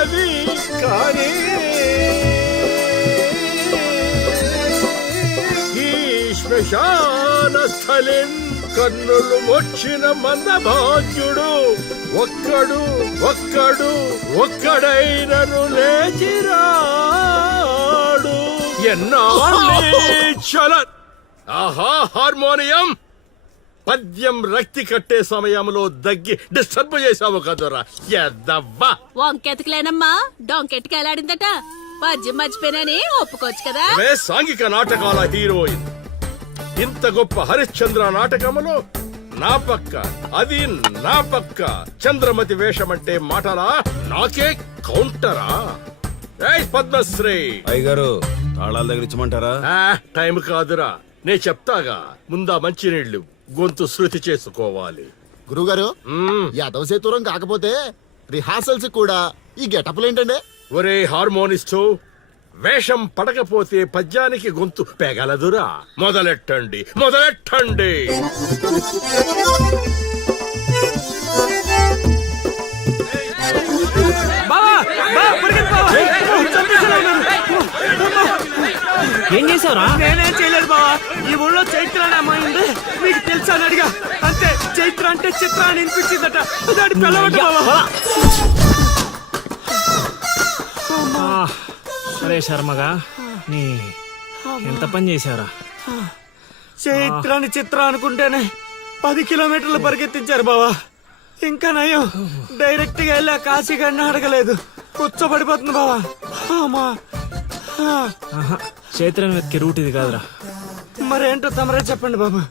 ఉన్నవి కానీ ఈ శ్మశాన స్థలిన్ కన్నులు వచ్చిన మందభాగ్యుడు ఒక్కడైనను లేచిరాడు. చల ఆహా హార్మోనియం పద్యం రక్తి కట్టే సమయంలో దగ్గి డిస్టర్బ్ చేసావు కదరా ఎద్దవ్వా. వంకెతకలేనమ్మా డొంకెట్టుకెళ్ళాడిందట. పద్యం మర్చిపోయినని ఒప్పుకోవచ్చు కదా. సాంఘిక నాటకాల హీరోయిన్ ఇంత గొప్ప హరిశ్చంద్ర నాటకములో నా పక్క చంద్రమతి వేషమంటే మాటలా నాకే కౌంటరా? పద్మశ్రీ అయ్యగారు తాళాల దగ్గర ఇచ్చమంటారా? టైం కాదురా, నే చెప్తాగా. ముందా మంచినీళ్లు గొంతు శృతి చేసుకోవాలి. గురుగారు యాదవ సేతురం కాకపోతే రిహార్సల్స్ కూడా ఈ గెటప్లు ఏంటండి? ఒరే హార్మోనిస్టు, వేషం పడకపోతే పద్యానికి గొంతు పెగలదురా. మొదలెట్టండి. ఏం చేసావురా? నేనేం చేయలేదు బావా. ఈ ఊళ్ళో చైత్ర అనే అమ్మాయి ఉంది, మీకు తెలుసా అని అడిగా. అంతే, చైత్ర అంటే చిత్ర అని వినిపించిందట. దాని పిల్లవట బావా. సరే శర్మగా, నీ ఎంత పని చేశారా? చైత్రాన్ని చిత్ర అనుకుంటేనే 10 కిలోమీటర్లు పరిగెత్తించారు బావా. ఇంకా నయం, డైరెక్ట్ గా వెళ్ళా కాశీగాడిని అడగలేదు. కూర్చోబడిపోతుంది బావా. చైత్రను వెతికే రూట్ ఇది కాదురా. మరేంటో తమరే చెప్పండి బాబా.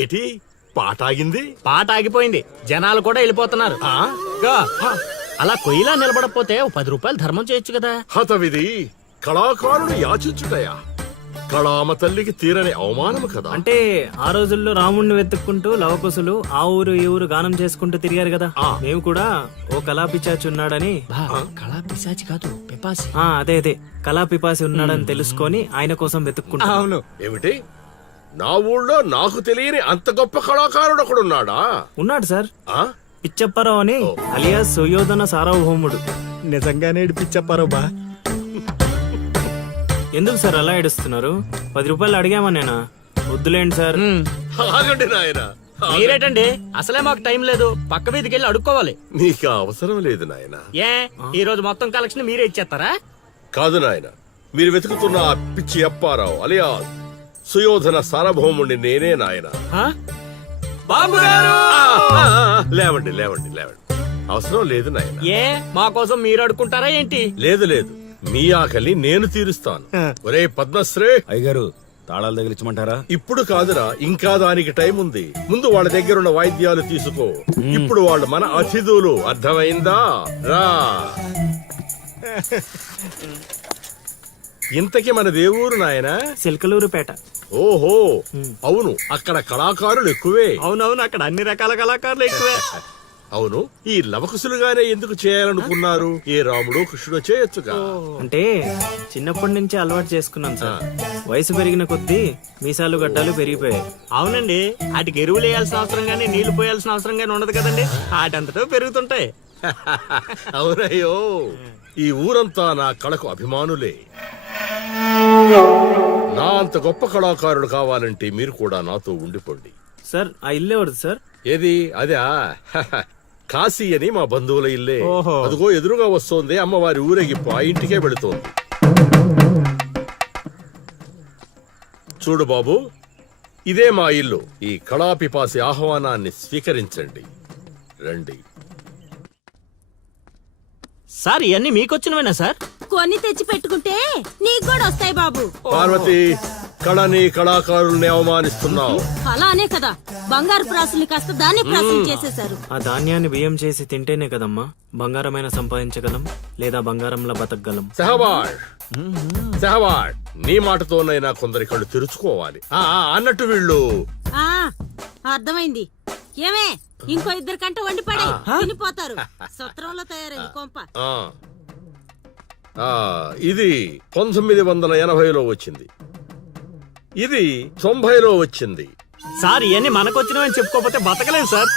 ఏటి పాట ఆగింది? పాట ఆగిపోయింది, జనాలు కూడా వెళ్ళిపోతున్నారు. అలా కొయ్యిలా నిలబడపోతే 10 రూపాయలు ధర్మం చేయొచ్చు కదా. హతవిధి కళాకారుడు యాచించుటయా? కళామ తల్లికి తీరని అవమానము కదా. అంటే ఆ రోజుల్లో రాముణ్ణి వెతుక్కుంటూ లవకుశులు ఆ ఊరు ఈ ఊరు గానం చేసుకుంటూ తిరిగారు కదా. మేము కూడా ఓ కళా పిశాచి ఉన్నాడని. కళా పిశాచి కాదు, పిపాసి. అదే కళా పిపాసి ఉన్నాడని తెలుసుకొని ఆయన కోసం వెతుక్కుంటా. అవును. ఏమిటి, నా ఊళ్ళో నాకు తెలియని అంత గొప్ప కళాకారుడు ఒకడున్నాడా? ఉన్నాడు సార్, పిచ్చప్పారావు అని, అలియాస్ సుయోధన సార్వభౌముడు. నిజంగానే పిచ్చప్పారావు బా. ఎందుకు సార్ అలా ఏడుస్తున్నారు? 10 రూపాయలు అడిగామా నేనా? వద్దులేండి సార్. ఆగండి నాయనా. మీరేటండి, అసలే మాకు టైం లేదు. పక్క వీధికి వెళ్ళి అడుక్కోవాలి. నీకు అవసరం లేదు నాయనా. ఈ రోజు మొత్తం కలెక్షన్ మీరే ఇచ్చేస్తారా? కాదు నాయన, మీరు వెతుకుతున్న ఆ పిచ్చి అప్పారావు అలియా సుయోధన సార్వభౌముడిని నేనే నాయన. బాబు గారు, లేవండి. అవసరం లేదు నాయన. మా కోసం మీరు అడుక్కుంటారా ఏంటి? లేదు, మీ ఆకలి నేను తీరుస్తాను. ఒరే పద్మశ్రీ, అయ్యగారు తాళాల దగ్గర ఇచ్చమంటారా? ఇప్పుడు కాదురా, ఇంకా దానికి టైం ఉంది. ముందు వాళ్ళ దగ్గరున్న వాయిద్యాలు తీసుకో. ఇప్పుడు వాళ్ళు మన అతిథులు, అర్థమైందా? రా. ఇంతకీ మన దేవురు నాయనా? సిల్కలూరుపేట. ఓహో, అవును, అక్కడ కళాకారులు ఎక్కువే. అవునవును, అక్కడ అన్ని రకాల కళాకారులు ఎక్కువే. అవును, ఈ లవకుశులుగానే ఎందుకు చేయాలనుకున్నారు? ఏ రాముడు కృష్ణుడు చేయొచ్చుగా. అంటే చిన్నప్పటి నుంచి అలవాటు చేసుకున్నాం సార్. వయసు పెరిగిన కొద్దీ మీసాలు గడ్డాలు పెరిగిపోయాయి. అవునండి, వాటికి ఎరువులు వేయాల్సిన అవసరం గానీ నీళ్లు పోయాల్సిన అవసరం గానీ ఉండదు కదండి. వాటంతటో పెరుగుతుంటాయి. అవునయ్యో, ఈ ఊరంతా నా కళకు అభిమానులే. నా అంత గొప్ప కళాకారుడు కావాలంటే మీరు కూడా నాతో ఉండిపోండి. సార్ ఆ ఇల్లు ఎవరిది సార్? ఏది అదా? కాశీ అని మా బంధువుల ఇల్లే. ఓహో. అదిగో ఎదురుగా వస్తోంది అమ్మవారి ఊరేగింపు, ఆ ఇంటికే వెళుతోంది. చూడు బాబు, ఇదే మా ఇల్లు. ఈ కళాపిపాసి ఆహ్వానాన్ని స్వీకరించండి. రండి. సార్ ఇవన్నీ మీకొచ్చినవేనా సార్? కొన్ని తెచ్చి పెట్టుకుంటే నీకు కూడా వస్తాయి బాబు. పార్వతి, కళని కళాకారుల్ని అవమానిస్తున్నావు. అలానే కదా బంగారు ప్రాసుల్ని కాస్త దాన్ని ప్రాసులు చేసేశారు. ఆ ధాన్యాన్ని బియ్యం చేసి తింటేనే కదమ్మా బంగారమైన సంపాదించగలం, లేదా బంగారంలో బతకగలం. సెహబాష్ సెహబాష్, నీ మాటతోనైనా కొందరి కళ్ళు తెరుచుకోవాలి. అన్నట్టు వీళ్ళు ఆ అర్థమైంది. ఏమే ఇంకో ఇద్దరు కంట వండి పడే తినిపోతారు. సత్రంలో తయారైంది కొంప. ఇది 1980లో వచ్చింది, ఇది 90లో వచ్చింది. సార్ ఇవన్నీ మనకొచ్చినవని చెప్పుకోకపోతే బతకలేం సార్.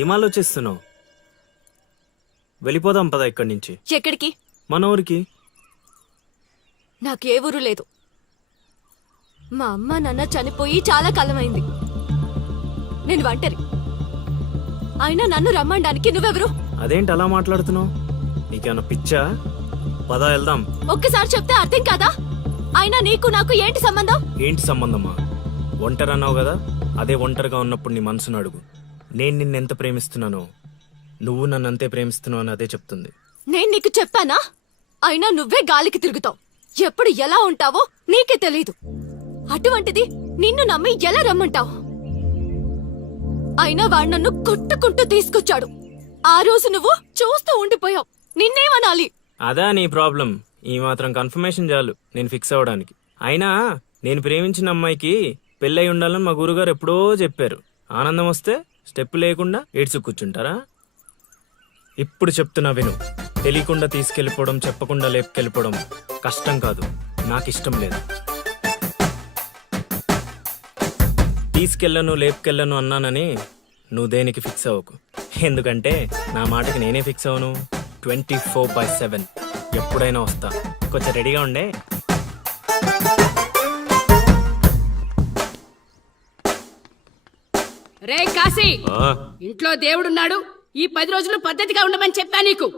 ఏం ఆలోచిస్తున్నావు? వెళ్ళిపోదాం పద ఇక్కడి నుంచి. ఎక్కడికి? మన ఊరికి. నాకే ఊరు లేదు. మా అమ్మ నాన్న చనిపోయి చాలా కాలమైంది. నేను ఒంటరి. అయినా నన్ను రమ్మడానికి నువ్వెవరు? అదేంటి అలా మాట్లాడుతున్నావు? నీకేమన్నా పిచ్చా? పద వెళ్దాం. ఒక్కసారి చెప్తే అర్థం కాదా? అయినా నీకు నాకు ఏంటి సంబంధం? ఏంటి సంబంధమా? ఒంటరి అన్నావు కదా, అదే ఒంటరిగా ఉన్నప్పుడు నీ మనసును అడుగు. నేను నిన్నెంత ప్రేమిస్తున్నానో నువ్వు నన్ను అంతే ప్రేమిస్తున్నావు అని అదే చెప్తుంది. నేను నీకు చెప్పానా? అయినా నువ్వే గాలికి తిరుగుతావు. ఎప్పుడు ఎలా ఉంటావో నీకే తెలీదు. అటువంటిది నిన్ను నమ్మి ఎలా రమ్మంటావు? అయినా వాడు నన్ను కొట్టుకుంటూ తీసుకొచ్చాడు. ఆ రోజు నువ్వు చూస్తూ ఉండిపోయావు. నిన్నేమనాలి? అదా నీ ప్రాబ్లం? ఈ మాత్రం కన్ఫర్మేషన్ చాలు నేను ఫిక్స్ అవ్వడానికి. అయినా నేను ప్రేమించిన అమ్మాయికి పెళ్ళై ఉండాలని మా గురుగారు ఎప్పుడో చెప్పారు. ఆనందం వస్తే స్టెప్ లేకుండా ఏడ్చు కూర్చుంటారా? ఇప్పుడు చెప్తున్నా విను. తెలియకుండా తీసుకెళ్ళిపోవడం, చెప్పకుండా లేపుకెళ్ళిపోవడం కష్టం కాదు, నాకిష్టం లేదు. తీసుకెళ్ళను లేపుకెళ్ళను అన్నానని నువ్వు దేనికి ఫిక్స్ అవ్వకు. ఎందుకంటే నా మాటకి నేనే ఫిక్స్ అవను. 24/7 ఎప్పుడైనా వస్తా. కొంచెం రెడీగా ఉండే. రే కాశీ, ఇంట్లో దేవుడున్నాడు. ఈ 10 రోజులు పద్ధతిగా ఉండమని చెప్పా నీకు.